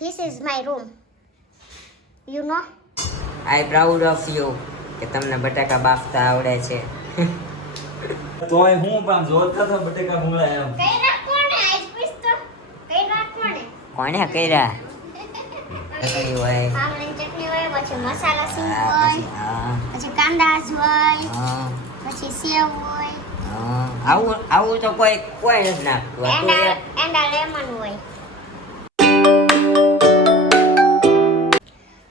This is my room. You know? I proud of you કે તમને બટાકા બાફતા આવડે છે. તોય હું પણ જોતા તો બટેકા ભૂંગળા એમ. કઈરા કોણે આજ પૂછતો? કઈરા કોણે? કોણે કર્યા? ચટણી હોય, આમળીની ચટણી હોય, પછી મસાલા સૂપ હા, હોય, પછી પછી કાંદાજ હોય, હા, પછી સેવ હોય, હા. આવું તો કોઈ નથી નાખતું. આ તો એક એન્ડા લેમન હોય.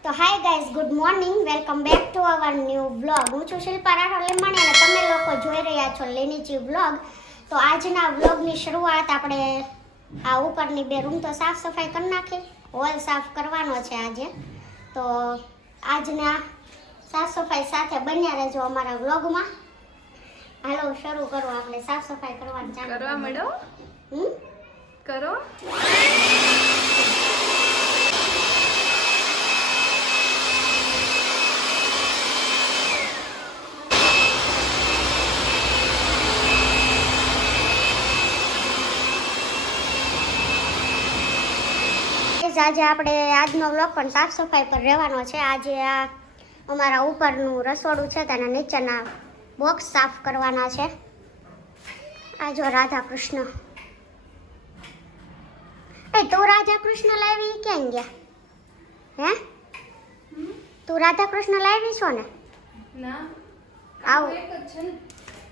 તો hi guys, good morning, welcome back to our new vlog. હું છું શિલ્પા રાઠોડ લીંબાણી અને તમે લોકો જોઈ રહ્યા છો લેનીચી વ્લોગ. તો આજના વ્લોગની શરૂઆત આપણે આ ઉપરની બે રૂમ તો સાફ સફાઈ કરી નાખી, હોલ સાફ કરવાનો છે આજે. તો આજના સાફ સફાઈ સાથે બન્યા રહેજો અમારા વ્લોગમાં. હાલો શરૂ કરો, આપણે સાફ સફાઈ કરવાનું ચાલુ કરવા માંડો. કરો. આજે આપણે આજનો વ્લોગ પણ સાફ સફાઈ પર રહેવાનો છે. આજે આ અમારા ઉપરનું રસોડું છે તેના નીચેના બોક્સ સાફ કરવાના છે. આ જો રાધા કૃષ્ણ. એ તું રાધા કૃષ્ણ લાવી ક્યાં ગયા? હે તું રાધા કૃષ્ણ લાવી છો ને? ના. આવું એક જ છે ને.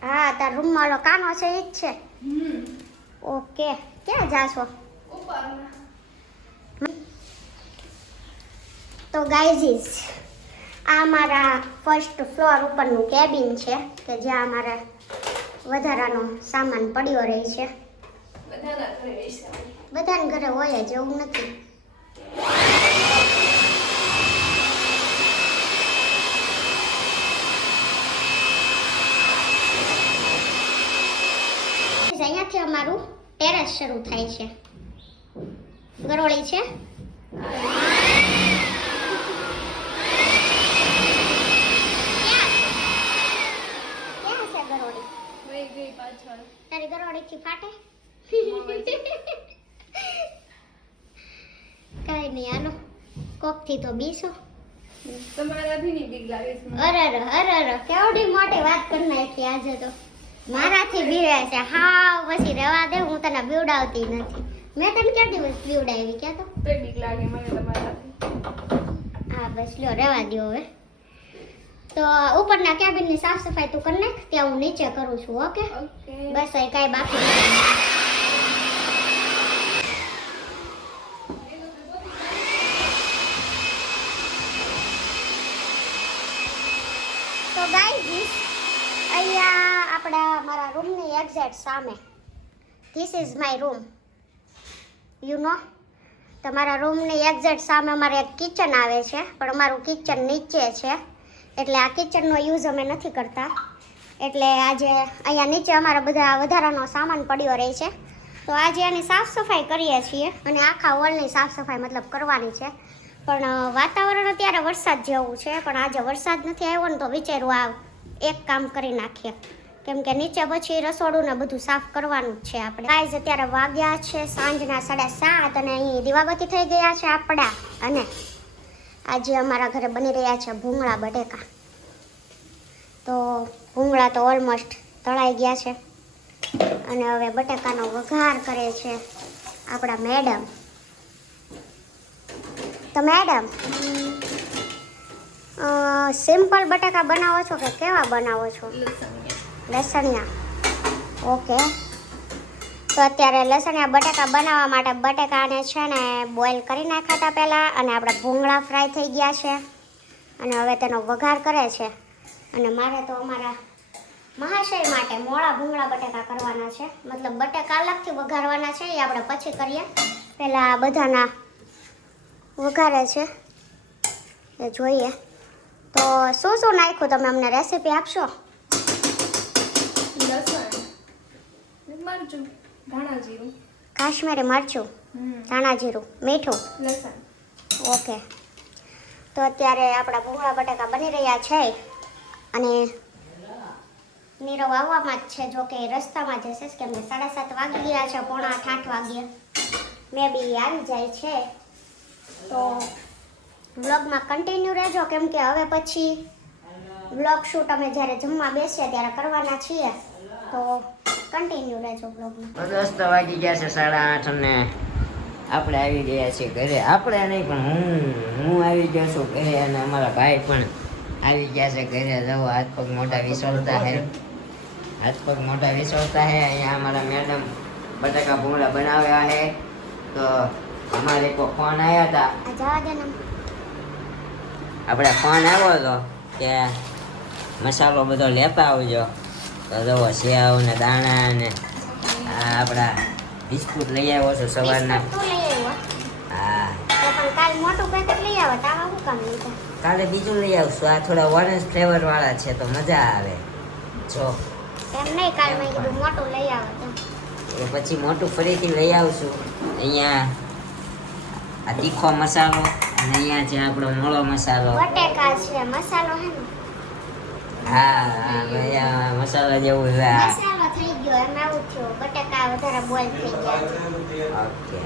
હા, તાર રૂમમાં ઓલો કાનો છે એ જ છે. ઓકે, ક્યાં જાશો? ઉપરના. તો ગાઈઝીસ, આ મારા ફર્સ્ટ ફ્લોર ઉપરનું કેબિન છે કે જ્યાં અમારે વધારાનો સામાન પડ્યો રહે છે. બધાના ઘરે હશે. બધાને ઘરે હોય જ, એવું નથી. અહીંયાથી અમારું ટેરેસ શરૂ થાય છે. ગરોળી છે. ક્યાં છે ગરોળી? વહી ગઈ પાછળ. તારી ગરોળીથી ફાટે? કાંઈ નહીં, હાલો કોકથી તો બીસો. તમારા ભી નહીં બીક લાગે છે. અરે કેવડી મોટી વાત કરી નાખી આજે તો. મારાથી બીવે છે. હા પછી રહેવા દે, હું તને બીવડાવતી નથી. મેં તને ક્યાં દિવસ બીવડાવી ક્યાં તો? તોય બીક લાગે મને તમારાથી. હા બસ લ્યો, રહેવા દો હવે. તો ઉપરના કેબિનની સાફ સફાઈ તું કરી નાખ, ત્યાં હું નીચે કરું છું. Okay okay. બસ અહીં કાંઈ બાકી નથી. તો ગાઈઝ, અહીંયા આપણા મારા રૂમની એક્ઝેક્ટ સામે, this is my room. You know, તમારા રૂમની એક્ઝેક્ટ સામે અમારે એક કિચન આવે છે, પણ અમારું કિચન નીચે છે એટલે આ કિચનનો યુઝ અમે નથી કરતા. એટલે આજે અહીંયા નીચે અમારા બધા વધારાનો સામાન પડ્યો રહે છે. તો આજે એની સાફ સફાઈ કરીએ છીએ અને આખા હોલની સાફ સફાઈ મતલબ કરવાની છે. પણ વાતાવરણ અત્યારે વરસાદ જેવું છે, પણ આજે વરસાદ નથી આવ્યો ને તો વિચાર્યું આ એક કામ કરી નાખીએ, કેમ કે નીચે પછી રસોડું ને બધું સાફ કરવાનું જ છે આપણે. ગાઈઝ અત્યારે વાગ્યા છે સાંજના 7:30 અને અહીં દીવાબત્તી થઈ ગયા છે આપણા. અને આજે અમારા ઘરે બની રહ્યા છે ભૂંગળા બટેકા. તો ભૂંગળા તો ઓલમોસ્ટ તળાઈ ગયા છે અને હવે બટેકાનો વઘાર કરે છે આપણા મેડમ. તો મેડમ, સિમ્પલ બટેકા બનાવો છો કે કેવા બનાવો છો? લસણિયા. ઓકે, તો અત્યારે લસણિયા બટેકા બનાવવા માટે બટેકાને છે ને બોઇલ કરી નાખ્યા હતા પહેલાં, અને આપણા ભૂંગળા ફ્રાય થઈ ગયા છે અને હવે તેનો વઘાર કરે છે. અને મારે તો અમારા મહાશય માટે મોળા ભૂંગળા બટેકા કરવાના છે, મતલબ બટેકા અલગથી વઘારવાના છે, એ આપણે પછી કરીએ. પહેલાં બધાના વઘારે છે એ જોઈએ. તો શું શું નાખ્યું તમે અમને રેસીપી આપશો? લસણ, મરચું, ધાણા જીરું, કાશ્મીરી મરચું, ધાણા જીરું, મીઠું. લસણ. ઓકે, તો અત્યારે આપણા ભૂંગળા બટાકા બની રહ્યા છે અને નીરવ આવવામાં જ છે. જો કે રસ્તામાં જશે, કેમ કે 7:30 વાગી ગયા છે, 7:45 8 વાગ્યા મે બી આવી જાય છે. વ્લોગમાં કન્ટિન્યુ રહેજો કેમ કે હવે પછી વ્લોગ શૂટ અમે જ્યારે જમવા બેસીએ ત્યારે કરવાના છીએ તો કન્ટિન્યુ રહેજો વ્લોગમાં. તો દોસ્તો વાગી ગયા છે 8:30 અને આપણે આવી ગયા છીએ ઘરે. આપણે નહીં પણ હું આવી ગયો છું ઘરે અને અમારા ભાઈ પણ આવી ગયા છે ઘરે. જવો હાથ પગ મોટા વિસળતા હે, હાથ પગ મોટા વિસળતા હે. અહીંયા અમારા મેડમ બટાકા ભૂંગળા બનાવ્યા હે. તો અમારે કોઈ ફોન આવ્યા હતા, આ જવા દે ને. આપણે ફોન આવ્યો હતો કે મસાલો બધો લેતા આવજો. તો જવો સેવ ને દાણા ને આ આપણા બિસ્કુટ લઈ આવ્યો છું સવારના. બિસ્કટ તું લઈ આવ્યો? હા, તો પણ કાલ મોટું પેકેટ લઈ આવો તો આમાં શું કામ લીધા? કાલે બીજું લઈ આવશું. આ થોડા ઓરેન્જ ફ્લેવર વાળા છે તો મજા આવે. જો એમ નહીં, કાલ મેં કીધું મોટું લઈ આવો તો. એ પછી મોટું ફરીથી લઈ આવશું. અહીંયા આ તીખો મસાલો અને અહીંયા છે આપણો મોળો મસાલો. બટેકા છે, મસાલો હે ને? હા હા, ભાઈ આ મસાલા જેવું છે આ. મસાલો થઈ ગયો એમ આવું થયું, બટેકા વધારે બોઇલ થઈ ગયા. Okay,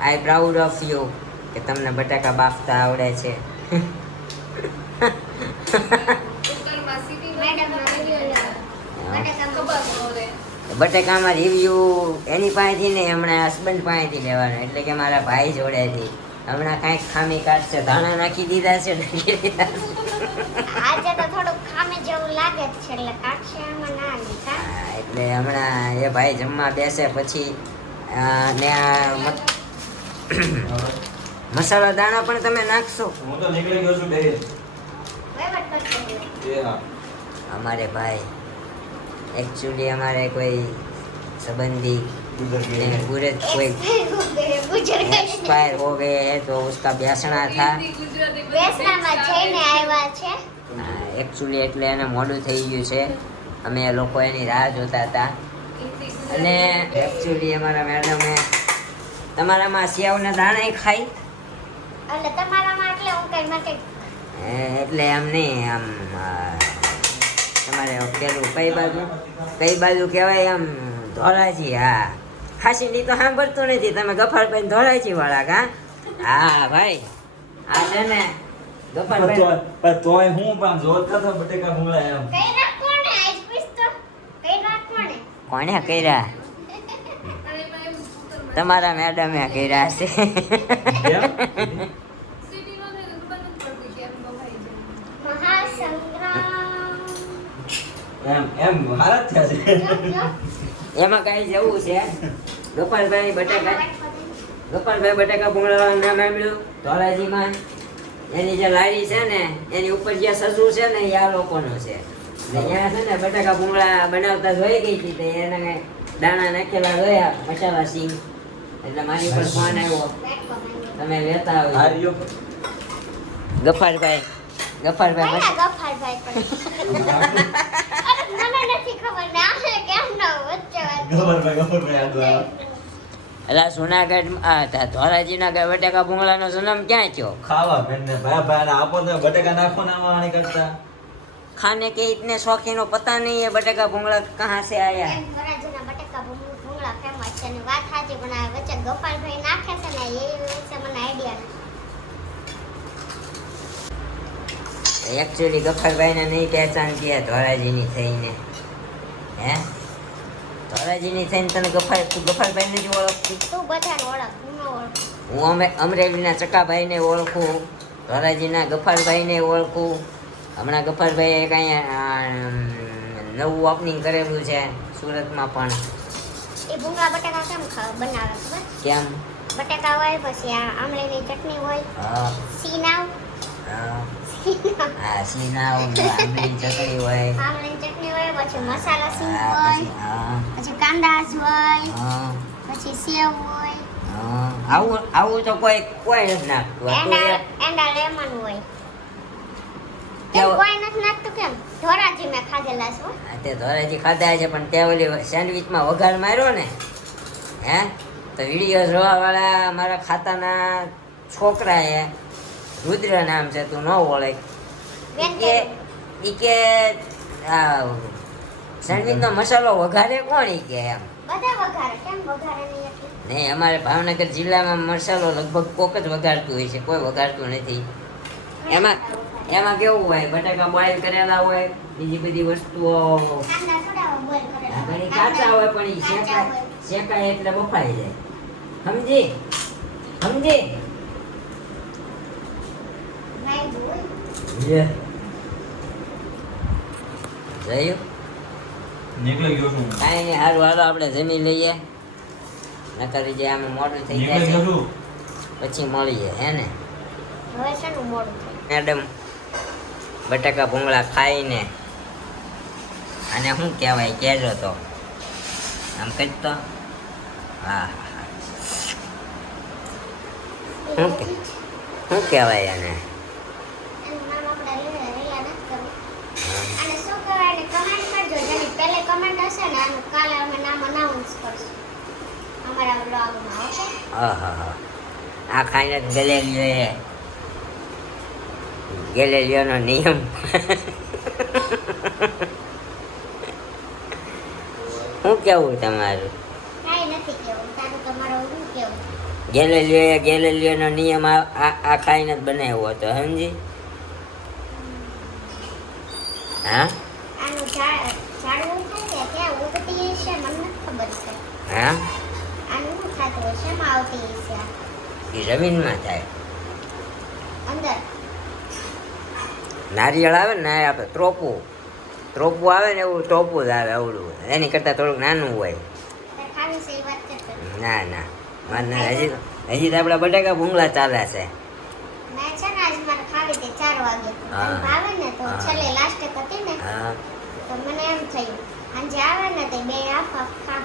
I proud of you કે તમને બટાકા બાફતા આવડે છે. કુકરમાં સીટી મેડમ ખબર ન રહે. બટાકામાં રિવ્યુ એની પાસેથી ને હમણાં હસબન્ડ પાસેથી લેવાનો, એટલે કે મારા ભાઈ જોડેથી. હમણાં કાંઈક ખામી કાઢશે, ધાણા નાખી દીધા છે. આજે તો થોડુંક ખામી જેવું લાગે જ છે એટલે કાઢશે એમાં ના લીધા. હા, એટલે હમણાં એ ભાઈ જમવા બેસે પછી ને આ મસાલા દાણા પણ તમે નાખશો. હું તો નીકળી ગયો છું બે. વહીવટ કરશે. એ હા. અમારે ભાઈ एक्चुअली हमारे कोई संबंधी कोई एक्सपायर हो गए हैं तो उसका बेसना था. હિન્દી, ગુજરાતી બધું વેસણામાં જઈને આવ્યા છે. एक्चुअली એટલે એને મોડું થઈ ગયું છે. અમે લોકો એની રાહ જોતા હતા. હિન્દી, અને ગુજરાતી. एक्चुअली અમારા મેડમે તમારામાં સેવના દાણા ખાઈ એટલે તમારામાં એટલે હું કઈ માટે એટલે એમ નહીં આમ તમારે પેલું કઈ બાજુ કહેવાય આમ ધોરાજી. હા, ખાસી તો સાંભળતું નથી. તમે ગફારભાઈ ધોરાજી વાળા કા? હા ભાઈ, આ છે ને ગફારભાઈ. પણ તોય હું પણ જોતા હતા બટેકા ભૂંગળા એમ. કઈ રાખો ને આજ પૂછતો કઈ રાખો ને. કોને કર્યા? અને એમાં એવું કુકરમાં તમારા મેડમે કર્યા છે. કેમ? સીટી ન થાય તો ખબર નથી પડતી કે એમ બફાઈ જાય. મહાસંગ્રામ. એમ હારા જ થયા છે. જો, જો. એમાં કઈ જવું છે? ગોપાલભાઈ બટાકા ભૂંગળા નામ સાંભળ્યું ધોરાજીમાં? એની જે લારી છે ને એની ઉપર જે સસુ છે ને એ આ લોકોનું છે. ને ત્યાં છે ને બટાકા ભૂંગળા બનાવતા જોઈ ગઈ હતી તો એને દાણા નાખેલા જોયા મસાલા સિંગ. એટલે મારી પર ફોન આવ્યો, બેઠો માંગ્યો. તમે લેતા આ આવજો. રહ્યો. ગફારભાઈ કયા ગફારભાઈ પણ? અરે મને નથી ખબર ને આને કેમ ના વચ્ચે વાત. ગફરભાઈ યાદ આવ્યા. એટલે જુનાગઢ ધોરાજીના બટાકા ભૂંગળાનો જન્મ ક્યાં થયો? ખાવા બેનને ભાઈ ભાઈ આપો તો બટેકા નાખો ના આવા નહીં કરતા. खाने के इतने शौकीन हो, पता नहीं है बटेका भूंगड़ा कहाँ से आया है. એમ ધોરાજીના બટેકા ભૂંગળા ફેમસ છે અને વાત સાચી પણ આ વચ્ચે ગોપાલભાઈ નાખે છે ને એ વિશે મને આઈડિયા નથી. एक्चुअली गफरभाई ने नहीं पहचानती है धोराजीनी થઈને. હે ધોરાજીની થઈને તને ગફરભાઈ ને જ ઓળખતી? તું બધાને ઓળખ, હું ન ઓળખું. હું અમરેલીના ચકાભાઈને ઓળખું, ધોરાજીના ગફરભાઈને ઓળખું. હમણાં ગફરભાઈએ કાંઈ નવું ઓપનિંગ કરેલું છે સુરતમાં પણ. એ ભૂંગળા બટાકા કેમ બનાવે ખબર? કેમ? બટાકા હોય પછી આ આમળીની ચટણી હોય, હા સીનાવ હા હા, સીના આંબલીની ચટણી હોય. આમળીની ચટણી હોય, પછી મસાલા સિંગ હા, હોય, પછી હા પછી કાંદાજ હોય, હા પછી સેવ હોય, હા. આવું તો કોઈ નથી નાખતું. આ તો એંડા એક એંડા લેમન હોય. કેવું? કોઈ નથી નાખતું કેમ? ધોરાજી મેં ખાધેલા છે હો. આ તે ધોરાજી ખાધા છે પણ તે ઓલી સેન્ડવિચમાં વઘાર માર્યો ને હે તો વિડીયો જોવા વાળા મારા ખાતાના છોકરા એ રુદ્ર નામ છે, તું ન ઓળખ. બેન ઈ કે સેન્ડવિચ નો મસાલો વઘારે કોણ ઈ કે એમ. બધા વઘારે કેમ વઘારે નહીં એટલે નહીં અમારે ભાવનગર જિલ્લામાં મસાલો લગભગ કોક જ વઘારતું હોય છે, કોઈ વઘારતું નથી. એમાં એમાં કેવું હોય, બટાકા બોઇલ કરેલા હોય, બીજી બધી વસ્તુઓ કાંદા થોડા બોઇલ કરેલા ઘણી કાચા હોય પણ ઈ શેકાય એટલે બફાઈ જાય. સમજી સમજી ભાઈ બોલ લે જયું નીકળી ગયો છું કાંઈ નહીં, સારું હાલો આપણે જમી લઈએ, નકર જે આમાં મોડું થઈ જાય નીકળી છે ગયો છું પછી મળીએ હે ને. હવે શેનું મોડું થાય મેડમ બટાકા ભૂંગળા ખાઈને અને શું કહેવાય કહેજો તો આમ કહેજ તો. હા શું કહેવાય એને? એનું નામ આપણે રેલા નથી કરવું અને શું કહેવાય ને કમેન્ટ કરજો, જેની પહેલે કમેન્ટ હશે ને એનું કાલે અમે નામ અનાઉન્સ કરશું અમારા બ્લોગમાં. ઓકે આહા આ ખાઈને જ ગેલેલિયોનો નિયમ શું કેવું તમારું? કાંઈ નથી કેવું તારું, તમારું શું કેવું? ગેલેલિયોનો નિયમ આ ખાઈને જ બનાવ્યો હતો, સમજી? હા આનું ઝાડવું થાય છે ક્યાં ઉગતી હશે મને નથી ખબર છે. હા આનું શું થતું હશે, શેમાં આવતી હશે આ? એ જમીનમાં થાય. અંદર નારિયેળ આવે ને આપણે ત્રોપું આવે ને એવું ત્રોપું જ આવે અવળું, એની કરતાં થોડુંક નાનું હોય. તે ખાવી છે એ વાત કરતો. ના ના મારે હજી તો આપણા બટાકા ભૂંગળા ચાલે છે. મેં છે ને આજ મારે ખાવી હતી 4 વાગે. હા. તને ભાવે ને તો હા. છેલ્લે લાસ્ટ હતી ને હા તો મને એમ થયું આજે આવે ને તે બે હાફ ખા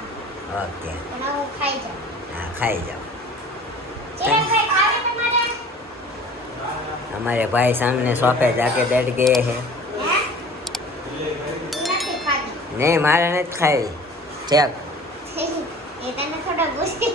ઓકે પણ હવે હું ખાઈ જાઉં. હા ખાઈ જાઓ. ચિરાગભાઈ ખાવી તમારે? हमारे भाई सामने सोफे जाके बैठ गए हैं. હે? નથી ખાધી. नहीं मारे नहीं खाई चेक. એ તને થોડા ગુસ્સે